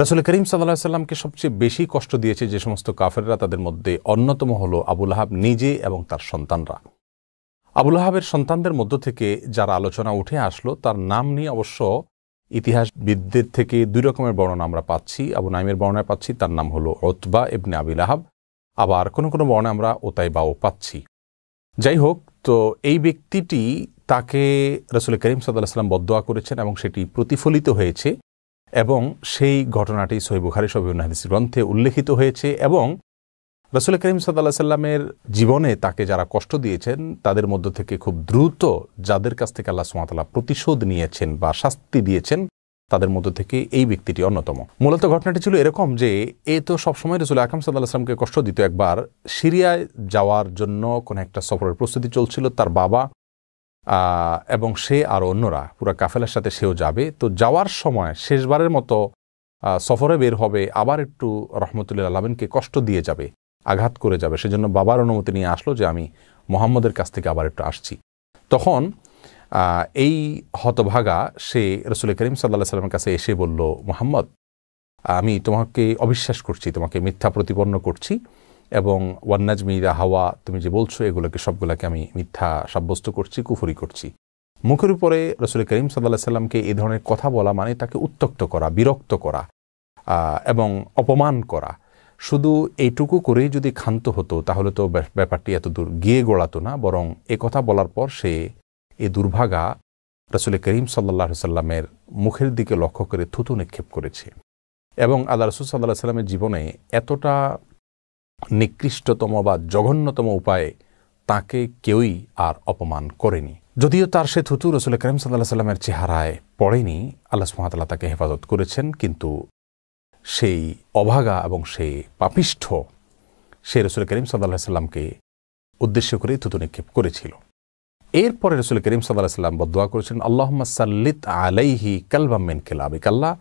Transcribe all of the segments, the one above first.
রাসূল করিম সাল্লাল্লাহু আলাইহি সাল্লামকে সবচেয়ে বেশি কষ্ট দিয়েছে যে সমস্ত কাফেররা, তাদের মধ্যে অন্যতম হলো আবু লাহাব নিজে এবং তার সন্তানরা। আবু লাহাবের সন্তানদের মধ্য থেকে যার আলোচনা উঠে আসলো, তার নাম নিয়ে অবশ্য ইতিহাসবিদদের থেকে দুই রকমের বর্ণনা আমরা পাচ্ছি। আবু নাইমের বর্ণনায় পাচ্ছি তার নাম হলো উতবা ইবনে আবি লাহাব, আবার কোনো কোনো বর্ণনায় আমরা উতাইবাও পাচ্ছি। যাই হোক, তো এই ব্যক্তিটি তাকে রাসূল করিম সাল্লাল্লাহু আলাইহি সাল্লাম বদদোয়া করেছেন এবং সেটি প্রতিফলিত হয়েছে, এবং সেই ঘটনাটি সহিহ বুখারী সহ বিভিন্ন হাদিস গ্রন্থে উল্লেখিত হয়েছে। এবং রাসূল করিম সাল্লাল্লাহু আলাইহি সাল্লামের জীবনে তাকে যারা কষ্ট দিয়েছেন তাদের মধ্য থেকে খুব দ্রুত যাদের কাছ থেকে আল্লাহ সুবহানাহু ওয়া তাআলা প্রতিশোধ নিয়েছেন বা শাস্তি দিয়েছেন, তাদের মধ্য থেকে এই ব্যক্তিটি অন্যতম। মূলত ঘটনাটি ছিল এরকম যে এ তো সবসময় রাসূল আকরাম সাল্লাল্লাহু আলাইহি সাল্লামকে কষ্ট দিত। একবার সিরিয়ায় যাওয়ার জন্য কোনো একটা সফরের প্রস্তুতি চলছিল, তার বাবা এবং সে আর অন্যরা পুরা কাফেলার সাথে সেও যাবে। তো যাওয়ার সময় শেষবারের মতো সফরে বের হবে, আবার একটু রহমতুল্লাহ আলামিনকে কষ্ট দিয়ে যাবে, আঘাত করে যাবে। সেজন্য বাবার অনুমতি নিয়ে আসলো যে আমি মুহাম্মদের কাছ থেকে আবার একটু আসছি। তখন এই হতভাগা সে রাসূল করিম সাল্লাল্লাহু আলাইহি সাল্লামের কাছে এসে বলল, মুহাম্মদ, আমি তোমাকে অবিশ্বাস করছি, তোমাকে মিথ্যা প্রতিপন্ন করছি, এবং ওয়ান্নাজমি ইযা হাওয়া তুমি যে বলছো এগুলোকে সবগুলোকে আমি মিথ্যা সাব্যস্ত করছি, কুফরি করছি। মুখের উপরে রাসূল করিম সাল্লাল্লাহু আলাইহি সাল্লামকে এই ধরনের কথা বলা মানে তাকে উত্ত্যক্ত করা, বিরক্ত করা এবং অপমান করা। শুধু এইটুকু করেই যদি ক্ষান্ত হতো তাহলে তো ব্যাপারটি এত দূর গিয়ে গোড়াতো না, বরং এ কথা বলার পর সে এই দুর্ভাগা রাসূল করিম সাল্লাল্লাহু আলাইহি সাল্লামের মুখের দিকে লক্ষ্য করে থুতু নিক্ষেপ করেছে। এবং আল্লাহ রাসূল সাল্লাল্লাহু আলাইহি সাল্লামের জীবনে এতটা নিকৃষ্টতম বা জঘন্যতম উপায়ে তাকে কেউই আর অপমান করেনি। যদিও তার সে থুতু রাসূল করিম সাল্লাল্লাহু আলাইহি সাল্লামের চেহারায় পড়েনি, আল্লাহ সুবহানাহু ওয়া তাআলা তাকে হেফাজত করেছেন, কিন্তু সেই অভাগা এবং সেই পাপিষ্ঠ সে রাসূল করিম সাল্লাল্লাহু আলাইহি সাল্লামকে উদ্দেশ্য করে থুতু নিক্ষেপ করেছিল। এরপরে রাসূল করিম সাল্লাল্লাহু আলাইহি সাল্লাম বদদোয়া করেছেন, আল্লাহুম্মা সাল্লিত আলাইহি কালবাম মিন কিলাবিক, আল্লাহ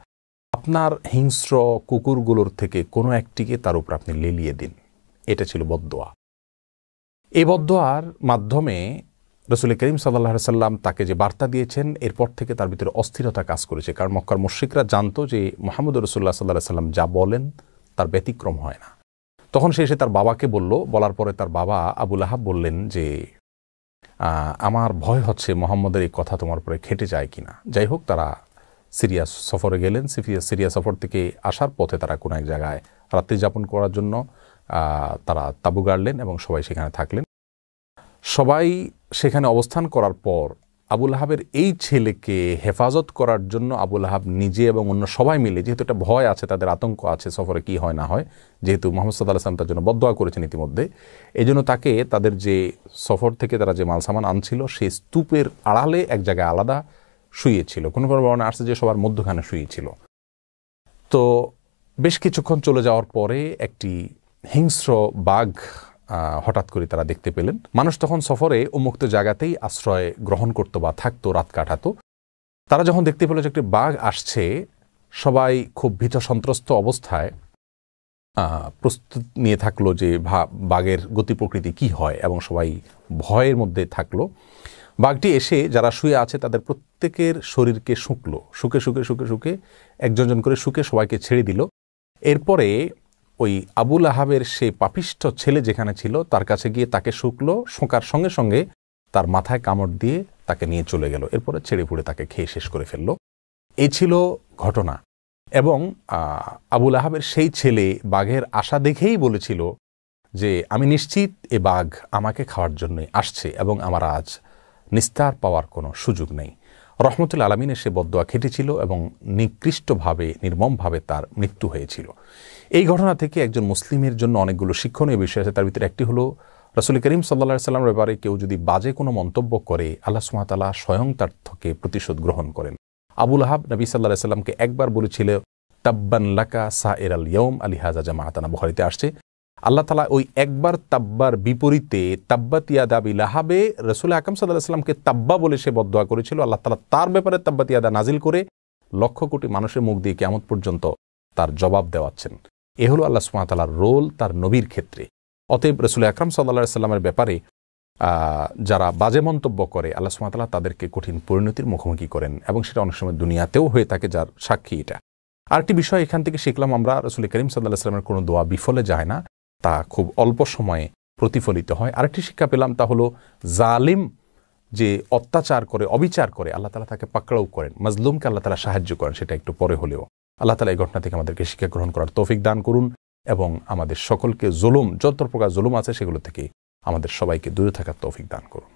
আপনার হিংস্র কুকুরগুলোর থেকে কোনো একটিকে তার উপর আপনি লেলিয়ে দিন। এটা ছিল বদদোয়া। এই বদদোয়ার মাধ্যমে রাসূল করিম সাল্লাল্লাহু আলাইহি সাল্লাম তাকে যে বার্তা দিয়েছেন, এরপর থেকে তার ভিতরে অস্থিরতা কাজ করেছে। কারণ মক্কার মুশরিকরা জানতো যে মুহাম্মদুর রাসূলুল্লাহ সাল্লাল্লাহু আলাইহি সাল্লাম যা বলেন তার ব্যতিক্রম হয় না। তখন সে এসে তার বাবাকে বলল, বলার পরে তার বাবা আবু লাহাব বললেন যে আমার ভয় হচ্ছে মুহাম্মদের এই কথা তোমার উপরে খেটে যায় কিনা। যাই হোক, তারা সিরিয়া সফরে গেলেন। সিরিয়া সফর থেকে আসার পথে তারা কোনো এক জায়গায় রাত্রি যাপন করার জন্য তারা তাঁবু গাড়লেন এবং সবাই সেখানে থাকলেন। সবাই সেখানে অবস্থান করার পর আবু লাহাবের এই ছেলেকে হেফাজত করার জন্য আবু লাহাব নিজে এবং অন্য সবাই মিলে, যেহেতু একটা ভয় আছে, তাদের আতঙ্ক আছে সফরে কি হয় না হয়, যেহেতু মুহাম্মদ সাল্লাল্লাহু আলাইহি ওয়াসাল্লাম তার জন্য বদদোয়া করেছেন ইতিমধ্যে, এই জন্য তাকে তাদের যে সফর থেকে তারা যে মালসামান আনছিল সেই স্তূপের আড়ালে এক জায়গায় আলাদা শুয়েছিল। কোনো কোনো বর্ণনা আসছে যে সবার মধ্যখানে শুয়েছিল। তো বেশ কিছুক্ষণ চলে যাওয়ার পরে একটি হিংস্র বাঘ হঠাৎ করে তারা দেখতে পেলেন। মানুষ তখন সফরে উন্মুক্ত জায়গাতেই আশ্রয় গ্রহণ করতো বা থাকতো, রাত কাটাতো। তারা যখন দেখতে পেল যে একটি বাঘ আসছে, সবাই খুব ভীত সন্ত্রস্ত অবস্থায় প্রস্তুত নিয়ে থাকলো যে বাঘের গতি প্রকৃতি কি হয়, এবং সবাই ভয়ের মধ্যে থাকলো। বাঘটি এসে যারা শুয়ে আছে তাদের প্রত্যেকের শরীরকে শুকলো, শুকে শুকে শুকে শুকে একজন করে শুকে সবাইকে ছেড়ে দিল। এরপরে ওই আবু লাহাবের সেই পাপিষ্ঠ ছেলে যেখানে ছিল তার কাছে গিয়ে তাকে শুকলো, শোকার সঙ্গে সঙ্গে তার মাথায় কামড় দিয়ে তাকে নিয়ে চলে গেল। এরপরে ছেড়ে পুড়ে তাকে খেয়ে শেষ করে ফেলল। এই ছিল ঘটনা। এবং আবু লাহাবের সেই ছেলে বাঘের আশা দেখেই বলেছিল যে আমি নিশ্চিত এ বাঘ আমাকে খাওয়ার জন্য আসছে এবং আমার আজ নিস্তার পাওয়ার কোনো সুযোগ নেই। রহমতুল আলামিনের সে বদদোয়া খেটেছিল এবং নিকৃষ্টভাবে, নির্মমভাবে তার মৃত্যু হয়েছিল। এই ঘটনা থেকে একজন মুসলিমের জন্য অনেকগুলো শিক্ষণীয় বিষয় আছে। তার ভিতরে একটি হলো, রাসূল করিম সাল্লাল্লাহু আলাইহি সাল্লামের ব্যাপারে কেউ যদি বাজে কোনো মন্তব্য করে, আল্লাহ সুবহানাহু ওয়া তাআলা স্বয়ং তার থেকে প্রতিশোধ গ্রহণ করেন। আবু লাহাব নবী সাল্লাল্লাহু আলাইহি সাল্লামকে একবার বলেছিল, তাব্বান লাকা সাইরাল ইয়াউম আলিহাযা জামাআতানা, বুখারীতে আসছে। আল্লাহ তাআলা ওই একবার তাব্বার বিপরীতে তাব্বাত ইয়াদা আবি লাহাবে রাসূল আকরাম সাল্লাল্লাহু আলাইহি সাল্লামকে তাব্বা বলে সে বদদোয়া করেছিল। আল্লাহ তাআলা তার ব্যাপারে তাব্বাত ইয়াদা নাজিল করে লক্ষ কোটি মানুষের মুখ দিয়ে কিয়ামত পর্যন্ত তার জবাব দেওয়াচ্ছেন। এ হলো আল্লাহ সুবহানাহু ওয়া তাআলার রোল তার নবীর ক্ষেত্রে। অতএব রাসূল আকরাম সাল্লাল্লাহু আলাইহি সাল্লামের ব্যাপারে যারা বাজে মন্তব্য করে, আল্লাহ সুবহানাহু ওয়া তাআলা তাদেরকে কঠিন পরিণতির মুখোমুখি করেন, এবং সেটা অনেক সময় দুনিয়াতেও হয়ে থাকে, যার সাক্ষী এটা। আরেকটি বিষয় এখান থেকে শিখলাম আমরা, রাসূল করিম সাল্লাল্লাহু আলাইহি ওয়াসাল্লামের কোনো দোয়া বিফলে যায় না, তা খুব অল্প সময়ে প্রতিফলিত হয়। আরেকটি শিক্ষা পেলাম, তা হলো জালিম যে অত্যাচার করে, অবিচার করে, আল্লাহ তাআলা তাকে পাকড়াও করেন, মাজলুমকে আল্লাহ তাআলা সাহায্য করেন, সেটা একটু পরে হলেও। আল্লাহ তাআলা এই ঘটনা থেকে আমাদেরকে শিক্ষা গ্রহণ করার তৌফিক দান করুন এবং আমাদের সকলকে যত প্রকার জুলুম আছে সেগুলো থেকে আমাদের সবাইকে দূরে থাকার তৌফিক দান করুন।